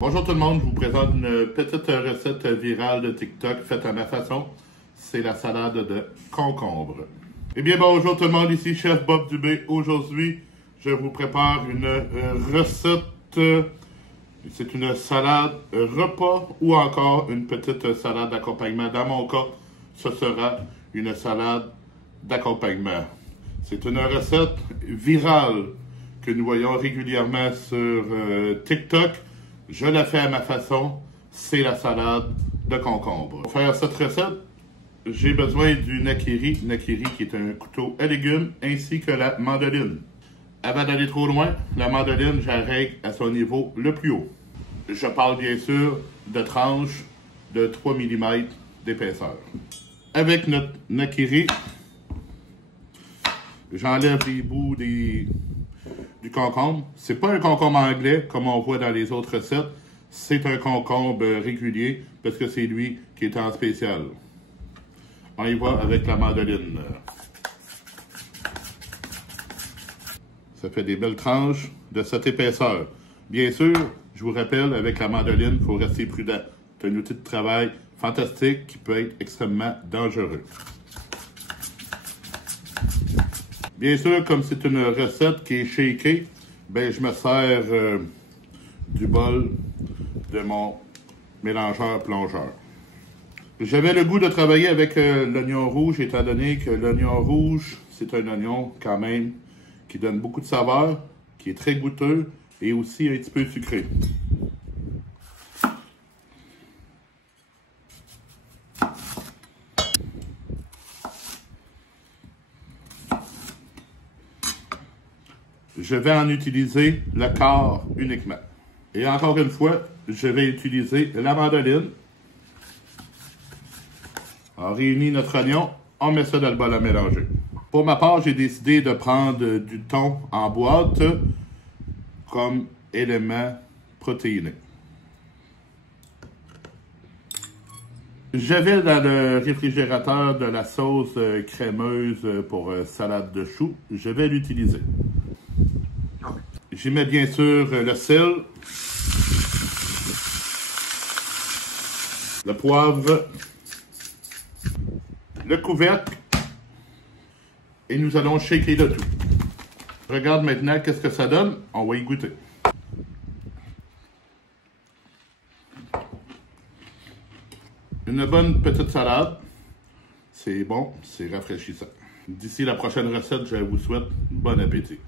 Bonjour tout le monde, je vous présente une petite recette virale de TikTok faite à ma façon. C'est la salade de concombre. Eh bien bonjour tout le monde, ici Chef Bob Dubé. Aujourd'hui, je vous prépare une recette. C'est une salade repas ou encore une petite salade d'accompagnement. Dans mon cas, ce sera une salade d'accompagnement. C'est une recette virale que nous voyons régulièrement sur TikTok. Je la fais à ma façon, c'est la salade de concombre. Pour faire cette recette, j'ai besoin du nakiri qui est un couteau à légumes, ainsi que la mandoline. Avant d'aller trop loin, la mandoline, j'arrête à son niveau le plus haut. Je parle bien sûr de tranches de 3 mm d'épaisseur. Avec notre nakiri, j'enlève les bouts du concombre. C'est pas un concombre anglais comme on voit dans les autres recettes. C'est un concombre régulier parce que c'est lui qui est en spécial. On y va avec la mandoline. Ça fait des belles tranches de cette épaisseur. Bien sûr, je vous rappelle, avec la mandoline, il faut rester prudent. C'est un outil de travail fantastique qui peut être extrêmement dangereux. Bien sûr, comme c'est une recette qui est shakée, ben, je me sers du bol de mon mélangeur plongeur. J'avais le goût de travailler avec l'oignon rouge, étant donné que l'oignon rouge, c'est un oignon quand même qui donne beaucoup de saveur, qui est très goûteux et aussi un petit peu sucré. Je vais en utiliser le quart uniquement. Et encore une fois, je vais utiliser la mandoline. On réunit notre oignon, on met ça dans le bol à mélanger. Pour ma part, j'ai décidé de prendre du thon en boîte comme élément protéiné. J'avais dans le réfrigérateur de la sauce crémeuse pour salade de choux. Je vais l'utiliser. J'y mets bien sûr le sel, le poivre, le couvercle et nous allons shaker le tout. Regarde maintenant qu'est-ce que ça donne, on va y goûter. Une bonne petite salade, c'est bon, c'est rafraîchissant. D'ici la prochaine recette, je vous souhaite bon appétit.